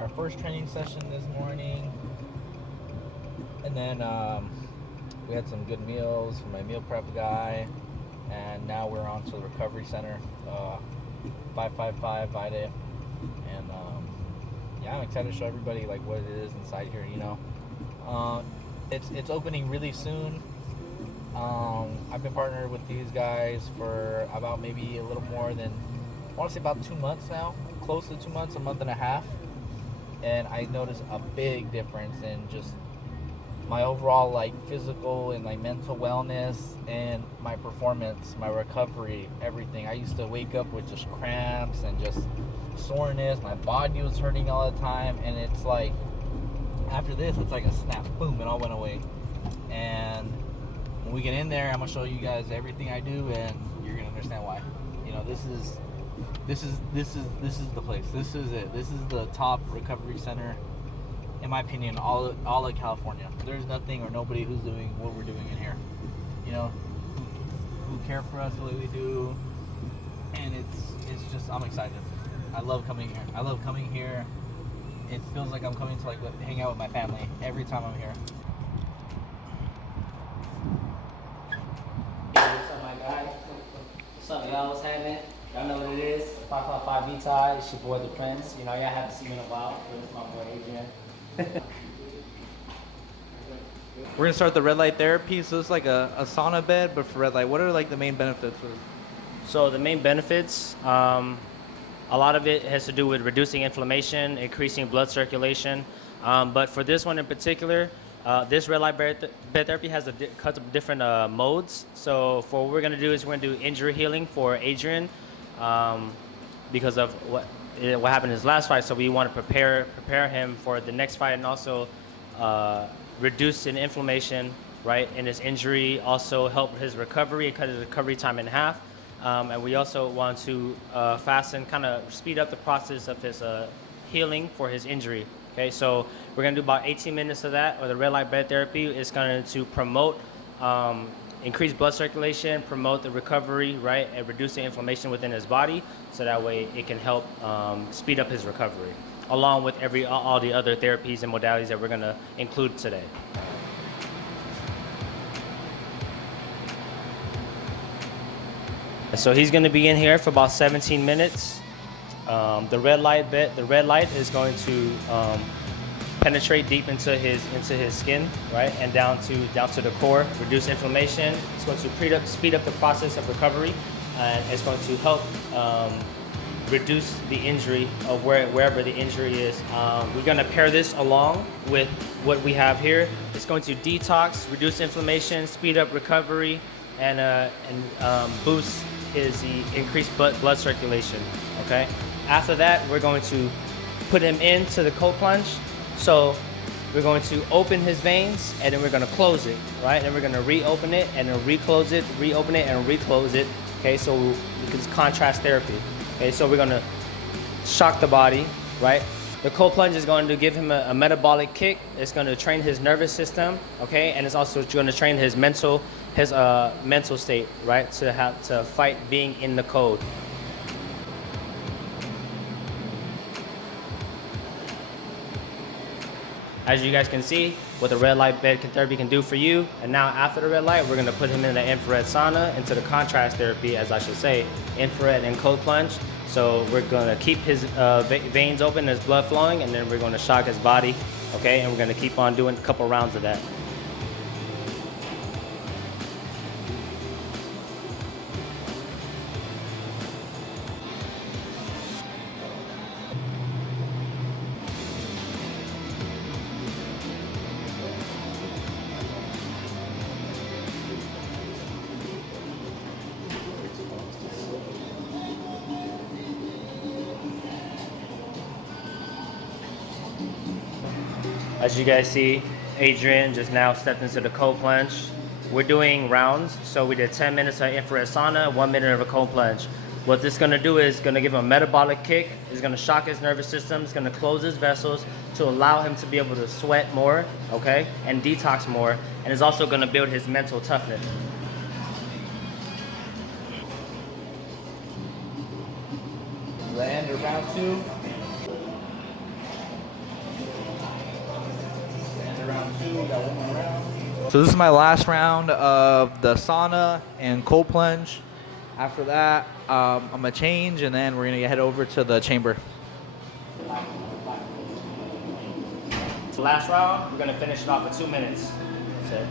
our first training session this morning, and then we had some good meals from my meal prep guy, and now we're on to the recovery center, 555 Vita, and yeah, I'm excited to show everybody like what it is inside here. It's opening really soon. I've been partnered with these guys for about maybe a little more than, I want to say about 2 months now, close to 2 months, a month and a half, and I noticed a big difference in just my overall like physical and like mental wellness and my performance, my recovery, everything. I used to wake up with just cramps and just soreness. My body was hurting all the time, and it's like after this, it's like a snap, boom, it all went away. And when we get in there, I'm gonna show you guys everything I do, and you're gonna understand why. This is the place. This is it. This is the top recovery center, in my opinion, all of California. There's nothing or nobody who's doing what we're doing in here. Who care for us the way we do, and it's just, I'm excited. I love coming here. It feels like I'm coming to like hang out with my family every time I'm here. What's up, my guy? What's up, y'all? What's happening? Y'all know what it is. 555 V-Tie. It's your boy, the Prince. Y'all haven't seen me in a while. It's my boy, Adrian. We're gonna start the red light therapy. So it's like a sauna bed, but for red light. What are like the main benefits? So the main benefits, a lot of it has to do with reducing inflammation, increasing blood circulation. But for this one in particular, this red light bed therapy has a couple of different modes. So for what we're going to do is we're going to do injury healing for Adrian because of what happened in his last fight. So we want to prepare him for the next fight, and also reduce in inflammation, right, in his injury, also help his recovery and cut his recovery time in half. And we also want to fasten, kind of speed up the process of his healing for his injury. Okay, so we're going to do about 18 minutes of that, or the red light bed therapy. Is going to promote increased blood circulation, promote the recovery, right, and reduce the inflammation within his body, so that way it can help speed up his recovery, along with all the other therapies and modalities that we're going to include today. So he's going to be in here for about 17 minutes. The red light is going to penetrate deep into his skin, right, and down to the core, reduce inflammation. It's going to speed up the process of recovery, and it's going to help reduce the injury of wherever the injury is. We're going to pair this along with what we have here. It's going to detox, reduce inflammation, speed up recovery, and boost his increased blood circulation. Okay. After that, we're going to put him into the cold plunge. So we're going to open his veins, and then we're going to close it, right? And we're going to reopen it, and then reclose it, reopen it, and reclose it. Okay, so it's contrast therapy. Okay, so we're going to shock the body, right? The cold plunge is going to give him a metabolic kick. It's going to train his nervous system, okay, and it's also going to train his mental state, right, to fight being in the cold. As you guys can see, what the red light bed therapy can do for you. And now after the red light, we're gonna put him in the infrared sauna, into the contrast therapy, as I should say, infrared and cold plunge. So we're gonna keep his veins open, his blood flowing, and then we're gonna shock his body, okay? And we're gonna keep on doing a couple rounds of that. As you guys see, Adrian just now stepped into the cold plunge. We're doing rounds, so we did 10 minutes of infrared sauna, 1 minute of a cold plunge. What this is gonna do is gonna give him a metabolic kick, it's gonna shock his nervous system, it's gonna close his vessels to allow him to be able to sweat more, okay, and detox more, and it's also gonna build his mental toughness. Land or round two. got one more round. So this is my last round of the sauna and cold plunge. After that, I'm gonna change, and then we're gonna head over to the chamber. So last round, we're gonna finish it off in 2 minutes. That's it.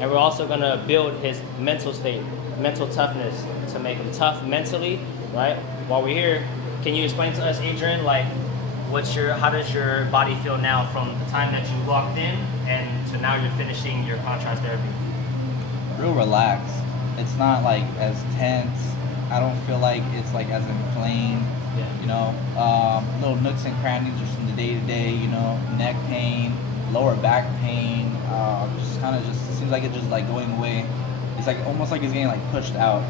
And we're also gonna build his mental state, mental toughness, to make him tough mentally, right? While we're here, can you explain to us, Adrian, like, how does your body feel now from the time that you walked in and to now you're finishing your contrast therapy? Real relaxed. It's not like as tense. I don't feel like it's like as inflamed. Yeah. You know, little nooks and crannies just from the day to day. You know, neck pain, lower back pain. Just kind of just seems like it's just like going away. It's like almost like it's getting like pushed out.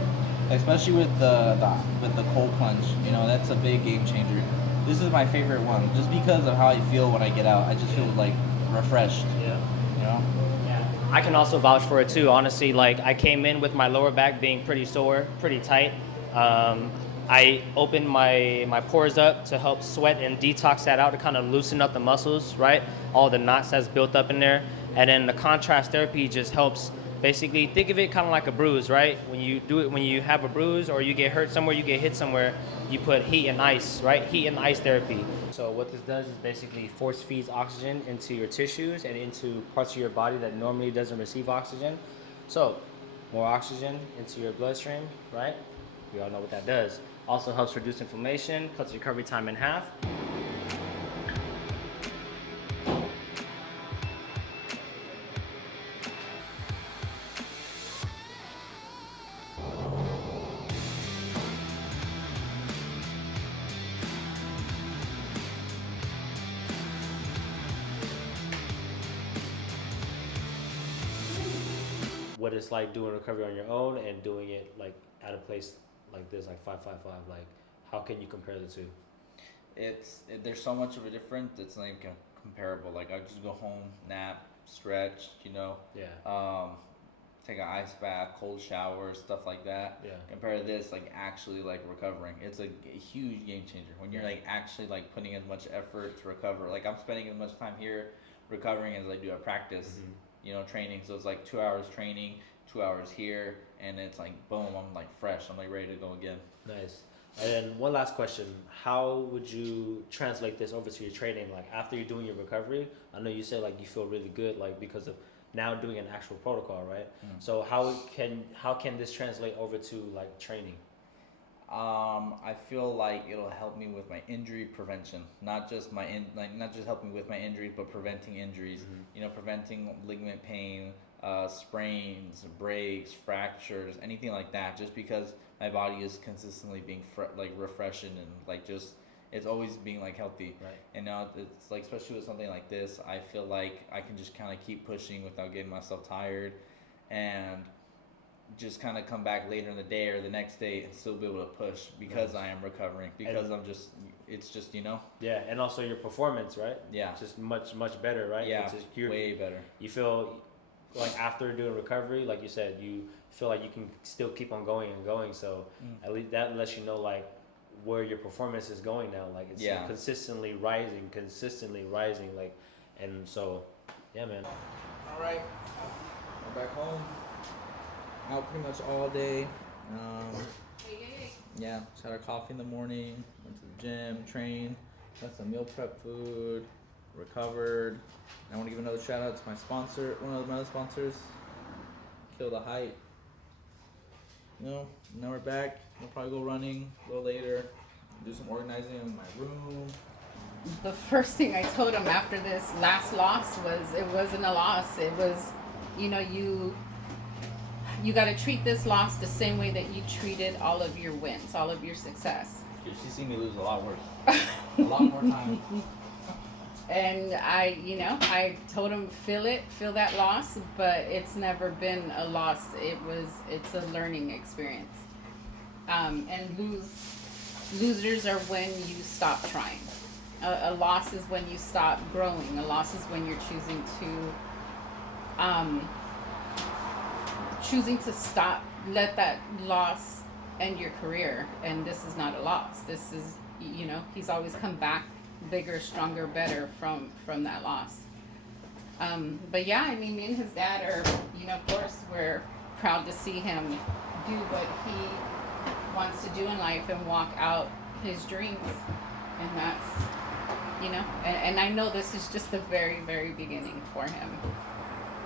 Especially with the cold plunge. You know, that's a big game changer. This is my favorite one, just because of how I feel when I get out. I just feel like refreshed. Yeah. You know. Yeah. I can also vouch for it too. Honestly, like I came in with my lower back being pretty sore, pretty tight. I opened my pores up to help sweat and detox that out to kind of loosen up the muscles, right? All the knots that's built up in there. And then the contrast therapy just helps. Basically, think of it kind of like a bruise, right? When you have a bruise or you get hurt somewhere, you get hit somewhere, you put heat and ice, right? Heat and ice therapy. So what this does is basically force feeds oxygen into your tissues and into parts of your body that normally doesn't receive oxygen. So more oxygen into your bloodstream, right? We all know what that does. Also helps reduce inflammation, cuts recovery time in half. What it's like doing recovery on your own and doing it like at a place like this, like 555, like how can you compare the two? There's so much of a difference. It's not even comparable. Like I just go home, nap, stretch, you know. Yeah. Take an ice bath, cold shower, stuff like that. Yeah. Compare to this, like actually like recovering. It's a huge game changer when you're like actually like putting as much effort to recover. Like I'm spending as much time here recovering as I do at practice. Mm-hmm. You know, training. So it's like 2 hours training, 2 hours here, and it's like boom, I'm like fresh. I'm like ready to go again. Nice. And then one last question: how would you translate this over to your training? Like after you're doing your recovery, I know you said like you feel really good, like because of now doing an actual protocol, right? So how can this translate over to like training? I feel like it'll help me with my injury prevention, not just not just helping with my injuries, but preventing injuries. Mm-hmm. You know, preventing ligament pain, sprains, breaks, fractures, anything like that. Just because my body is consistently being refreshing and like just it's always being like healthy. Right. And now it's like especially with something like this, I feel like I can just kind of keep pushing without getting myself tired, and just kind of come back later in the day or the next day and still be able to push because I am recovering, because it's just, you know. Yeah, and also your performance, right? Yeah. Just much better, right? Yeah, it's just, way better. You feel like after doing recovery, like you said, you feel like you can still keep on going and going. So at least that lets you know like where your performance is going now. Like it's consistently rising, like, and so yeah, man. All right, we're back home. Out pretty much all day. Yeah, just had our coffee in the morning, went to the gym, trained, got some meal prep food, recovered. I want to give another shout out to my sponsor, one of my other sponsors, Kill the Height. Now we're back. We'll probably go running a little later, do some organizing in my room. The first thing I told him after this last loss was it wasn't a loss. It was, you got to treat this loss the same way that you treated all of your wins, all of your success. Dude, she's seen me lose a lot worse. A lot more times. And I told him feel that loss, but it's never been a loss. It's a learning experience. And losers are when you stop trying. A loss is when you stop growing. A loss is when you're choosing to stop, let that loss end your career. And this is not a loss. This is you know, he's always come back bigger, stronger, better from that loss. But yeah, I mean, me and his dad are, you know, of course, we're proud to see him do what he wants to do in life and walk out his dreams. And that's, you know, and I know this is just the very, very beginning for him.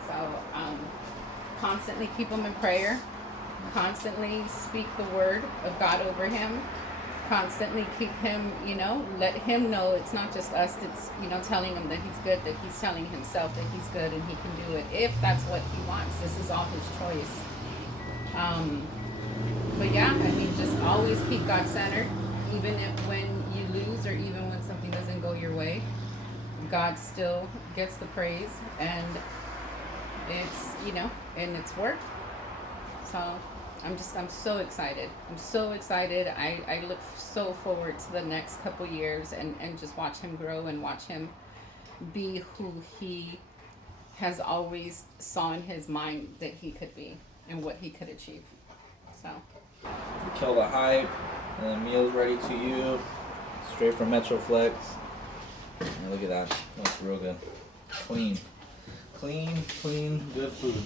So constantly keep him in prayer, constantly speak the word of God over him, constantly keep him, you know, let him know it's not just us that's, you know, telling him that he's good, that he's telling himself that he's good and he can do it if that's what he wants. This is all his choice. But yeah, I mean, just always keep God centered, even if when you lose or even when something doesn't go your way, God still gets the praise, and it's, you know, and it's work. So I'm so excited. I'm so excited. I look so forward to the next couple years and just watch him grow and watch him be who he has always saw in his mind that he could be and what he could achieve. So We kill the hype, and the meal's ready to you, straight from Metroflex. And look at that, that's real good. Clean, good food.